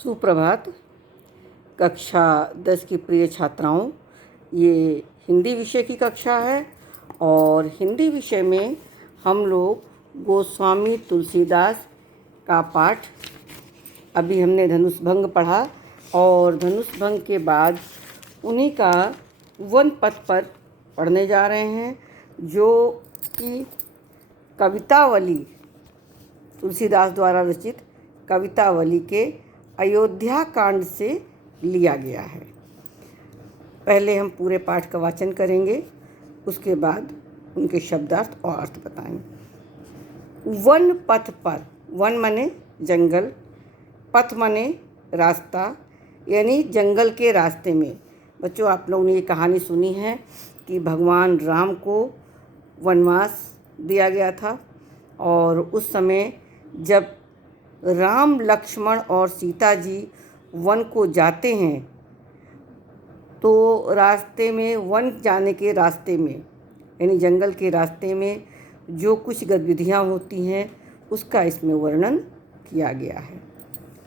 सुप्रभात। कक्षा 10 की प्रिय छात्राओं, ये हिंदी विषय की कक्षा है और हिंदी विषय में हम लोग गोस्वामी तुलसीदास का पाठ, अभी हमने धनुष भंग पढ़ा और धनुष भंग के बाद उन्हीं का वन पथ पर पढ़ने जा रहे हैं, जो कि कवितावली, तुलसीदास द्वारा रचित कवितावली के अयोध्या कांड से लिया गया है। पहले हम पूरे पाठ का वाचन करेंगे, उसके बाद उनके शब्दार्थ और अर्थ बताएंगे। वन पथ पर, वन माने जंगल, पथ माने रास्ता, यानी जंगल के रास्ते में। बच्चों, आप लोगों ने ये कहानी सुनी है कि भगवान राम को वनवास दिया गया था और उस समय जब राम, लक्ष्मण और सीता जी वन को जाते हैं तो रास्ते में, वन जाने के रास्ते में, यानी जंगल के रास्ते में जो कुछ गतिविधियाँ होती हैं उसका इसमें वर्णन किया गया है।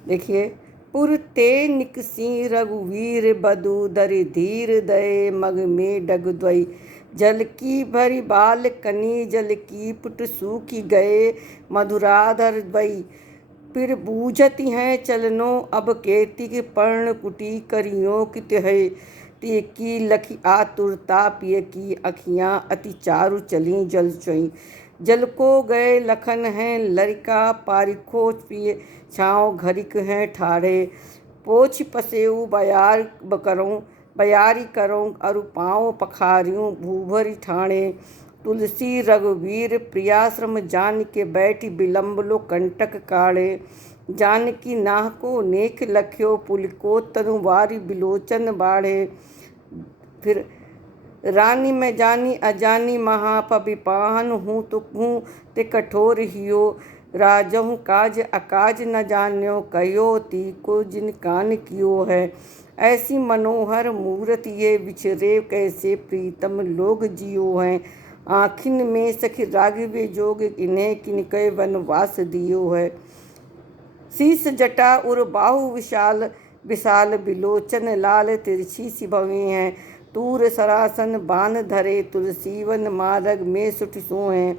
देखिए, पुर ते निकसी रघुवीर बधु दरि धीर दये मग में डग द्वई जल की भरी बाल कनी जल की पुट सूखी गए मधुराधर द्वई फिर बूझती हैं चलनो अब केती के पर्ण कुटी करियों कित है ते की लखी आतुरता पिय की अखियाँ अति चारु चली जल चोई जल को गए लखन हैं लरिका पारिखो पिए छाँव घरिक हैं ठाड़े पोछ पसेऊ बयार करूँ बयारी करूँ अरु पाँव पखारियों भूभरी ठाणे तुलसी रघुवीर प्रियाश्रम जान के बैठी विलम्ब लो कंटक काढ़े जान की नाह को नेक लख्यो पुल को तनुवारी बिलोचन बाढ़े फिर रानी में जानी अजानी महापविपाहन हूँ तो हूँ ते कठोर हियो राजहूँ काज अकाज न जान्यो कहो ती को जिन कान कियो है ऐसी मनोहर मूर्ति ये विचरे कैसे प्रीतम लोग जियो हैं आखिन में सखी राघवे जोग इन्हें किनके वनवास दियो है शीस जटा उर बाहु विशाल विशाल बिलोचन लाल तिरछी सी भवे हैं तूर सरासन बान धरे तुलसी वन मार्ग में सुठ सो हैं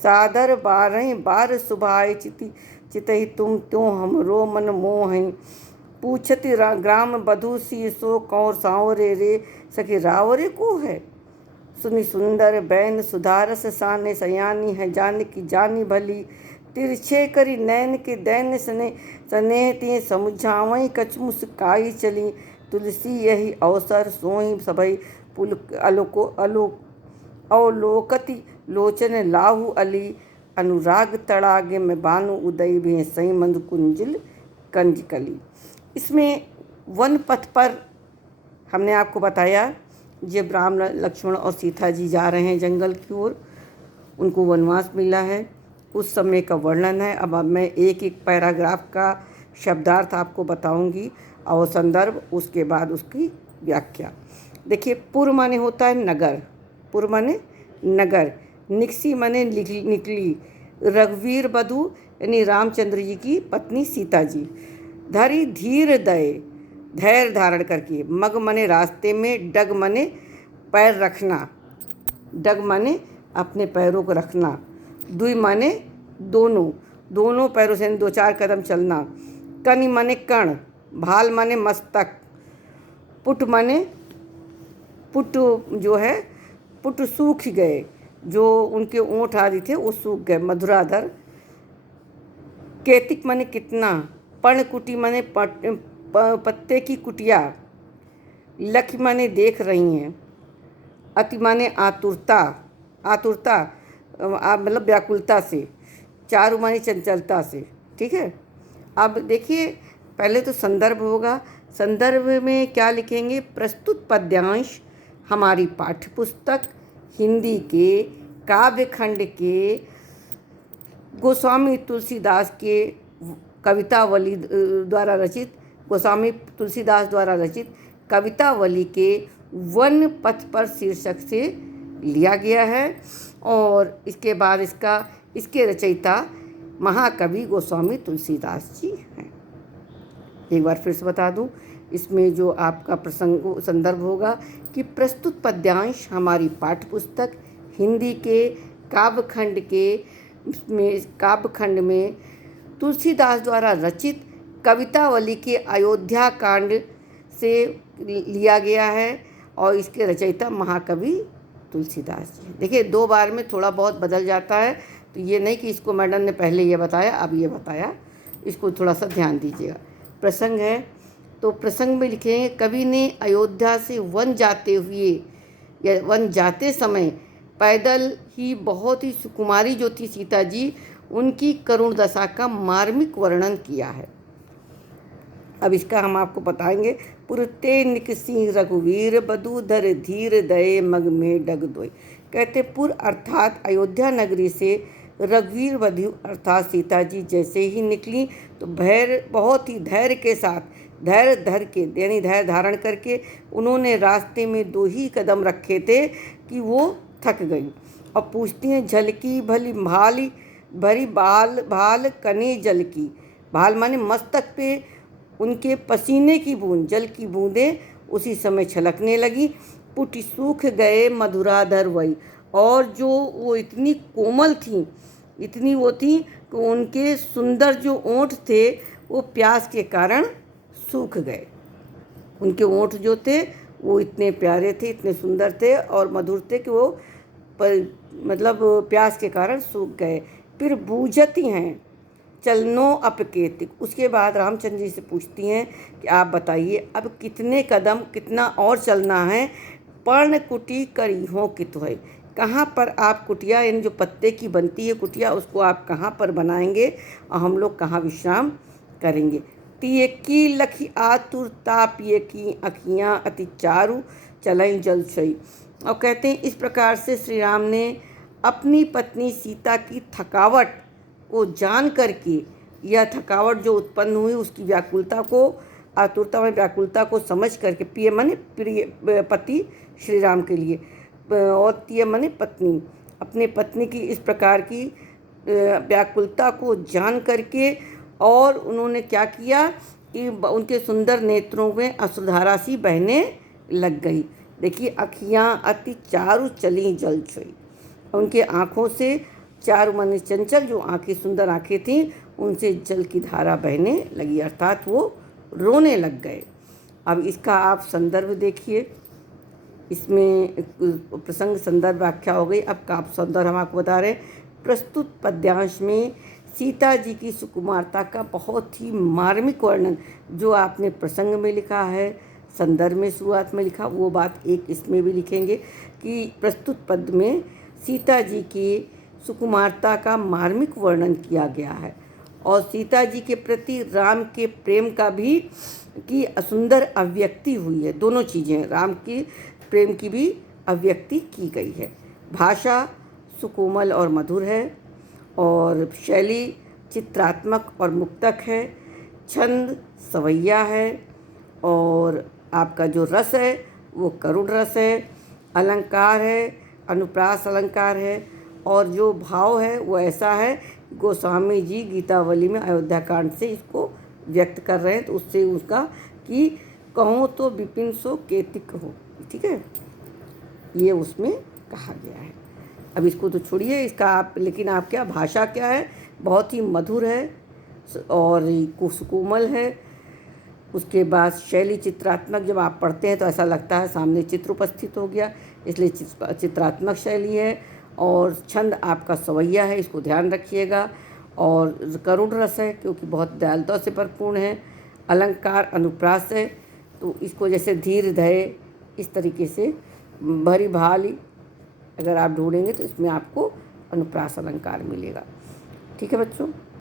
सादर बारह बार सुभाए चितहि तुम त्यों हमरो मन मोह हैं पूछती ग्राम बधू सी सो कौर सावरे रे सखी रावरे को है सुनी सुंदर बैन सुधारस साने सयानी है जान की जानी भली तिरछे करी नैन के दैन सने सनेह तिये समुझावई कछ मुस्काई चली तुलसी यही अवसर सोई सबई पुल अवलोकति लोचन लाहु अली अनुराग तड़ागे में बानु उदय भी सई मंद कुंजिल कंज कली। इसमें वन पथ पर हमने आपको बताया जब राम, लक्ष्मण और सीता जी जा रहे हैं जंगल की ओर, उनको वनवास मिला है, उस समय का वर्णन है। अब मैं एक एक पैराग्राफ का शब्दार्थ आपको बताऊंगी और संदर्भ, उसके बाद उसकी व्याख्या। देखिए, पुर माने होता है नगर, पुर माने नगर, निकसी माने निकली, रघुवीर बधू यानी रामचंद्र जी की पत्नी सीता जी, धरी धीर दये धैर्य धारण करके, मग मने रास्ते में, डग मने पैर रखना, डग माने अपने पैरों को रखना, दुई माने दोनों, दोनों पैरों से दो चार कदम चलना, कनि माने कण, भाल माने मस्तक, पुट माने पुट जो है, पुट सूख गए, जो उनके ओंठ आदि थे वो सूख गए, मधुराधर, केतिक माने कितना, पर्णकुटी माने पत्ते की कुटिया, लख माने देख रही हैं, अति माने आतुरता, आतुरता मतलब व्याकुलता से, चारु माने चंचलता से। ठीक है, अब देखिए, पहले तो संदर्भ होगा। संदर्भ में क्या लिखेंगे? प्रस्तुत पद्यांश हमारी पाठ्य पुस्तक हिंदी के काव्यखंड के गोस्वामी तुलसीदास के कवितावली द्वारा रचित, गोस्वामी तुलसीदास द्वारा रचित कवितावली के वन पथ पर शीर्षक से लिया गया है और इसके बाद इसके रचयिता महाकवि गोस्वामी तुलसीदास जी हैं। एक बार फिर से बता दूं, इसमें जो आपका प्रसंग संदर्भ होगा कि प्रस्तुत पद्यांश हमारी पाठ्यपुस्तक हिंदी के काव्यखंड में तुलसीदास द्वारा रचित कवितावली के अयोध्या कांड से लिया गया है और इसके रचयिता महाकवि तुलसीदास जी। देखिए 2 बार में थोड़ा बहुत बदल जाता है, तो ये नहीं कि इसको मैडम ने पहले ये बताया अब ये बताया, इसको थोड़ा सा ध्यान दीजिएगा। प्रसंग है तो प्रसंग में लिखेंगे, कवि ने अयोध्या से वन जाते समय पैदल ही बहुत ही सुकुमारी जो थी सीता जी, उनकी करुण दशा का मार्मिक वर्णन किया है। अब इसका हम आपको बताएंगे। पुरते निकसी रघुवीर बधूधर धीर दये मग में डग दोय। कहते पुर अर्थात अयोध्या नगरी से रघुवीर वधु अर्थात सीता जी जैसे ही निकली तो बहुत ही धैर्य के साथ धैर्य धर के यानी धैर्य धारण करके उन्होंने रास्ते में 2 ही कदम रखे थे कि वो थक गई। और पूछती हैं, झलकी भली भाली भरी भाल कने जल की। भाल माने मस्तक पे उनके पसीने की बूंद, जल की बूंदें उसी समय छलकने लगी। पुट सूख गए मधुराधर वही। और जो वो इतनी कोमल थी, इतनी वो थी कि उनके सुंदर जो ओंठ थे वो प्यास के कारण सूख गए। उनके ओंठ जो थे वो इतने प्यारे थे, इतने सुंदर थे और मधुर थे कि वो मतलब प्यास के कारण सूख गए। फिर बूझती हैं चलनो अपकेतिक। उसके बाद रामचंद्र जी से पूछती हैं कि आप बताइए अब कितने कदम कितना और चलना है। पर्णकुटी करी हो कितुहै। कहाँ पर आप कुटिया यानी जो पत्ते की बनती है कुटिया उसको आप कहाँ पर बनाएंगे और हम लोग कहाँ विश्राम करेंगे। तिये की लखी आतुर तापिये की अखियाँ अति चारु चलई जल सई। और कहते हैं इस प्रकार से श्री राम ने अपनी पत्नी सीता की थकावट को जान करके, यह थकावट जो उत्पन्न हुई उसकी व्याकुलता को, आतुरता में व्याकुलता को समझ करके, प्रिय माने प्रिय पति श्री राम के लिए और प्रिय माने पत्नी, अपने पत्नी की इस प्रकार की व्याकुलता को जान करके और उन्होंने क्या किया कि उनके सुंदर नेत्रों में अश्रुधारा सी बहने लग गई। देखिए अखियाँ अति चारु चली जल छोई। उनके आँखों से चारु माने चंचल जो आँखें, सुंदर आँखें थीं, उनसे जल की धारा बहने लगी अर्थात वो रोने लग गए। अब इसका आप संदर्भ देखिए, इसमें प्रसंग संदर्भ व्याख्या हो गई। अब काव्य संदर्भ हम आपको बता रहे हैं। प्रस्तुत पद्यांश में सीता जी की सुकुमारता का बहुत ही मार्मिक वर्णन जो आपने प्रसंग में लिखा है, संदर्भ में शुरुआत में लिखा, वो बात एक इसमें भी लिखेंगे कि प्रस्तुत पद में सीता जी की सुकुमारता का मार्मिक वर्णन किया गया है और सीता जी के प्रति राम के प्रेम का भी की सुंदर अभिव्यक्ति हुई है। दोनों चीज़ें, राम की प्रेम की भी अभिव्यक्ति की गई है। भाषा सुकोमल और मधुर है और शैली चित्रात्मक और मुक्तक है। छंद सवैया है और आपका जो रस है वो करुण रस है। अलंकार है, अनुप्रास अलंकार है और जो भाव है वो ऐसा है, गोस्वामी जी गीतावली में अयोध्या कांड से इसको व्यक्त कर रहे हैं, तो उससे उसका कि कहो तो विपिन सो केतिक हो, ठीक है, ये उसमें कहा गया है। अब इसको तो छोड़िए, इसका आप लेकिन आप क्या भाषा क्या है, बहुत ही मधुर है और सुकोमल है। उसके बाद शैली चित्रात्मक, जब आप पढ़ते हैं तो ऐसा लगता है सामने चित्र उपस्थित हो गया, इसलिए चित्रात्मक शैली है। और छंद आपका सवैया है, इसको ध्यान रखिएगा। और करुण रस है क्योंकि बहुत दयालुता से परिपूर्ण है। अलंकार अनुप्रास है, तो इसको जैसे धीर धैर्य इस तरीके से भरी भाली अगर आप ढूंढेंगे तो इसमें आपको अनुप्रास अलंकार मिलेगा। ठीक है बच्चों।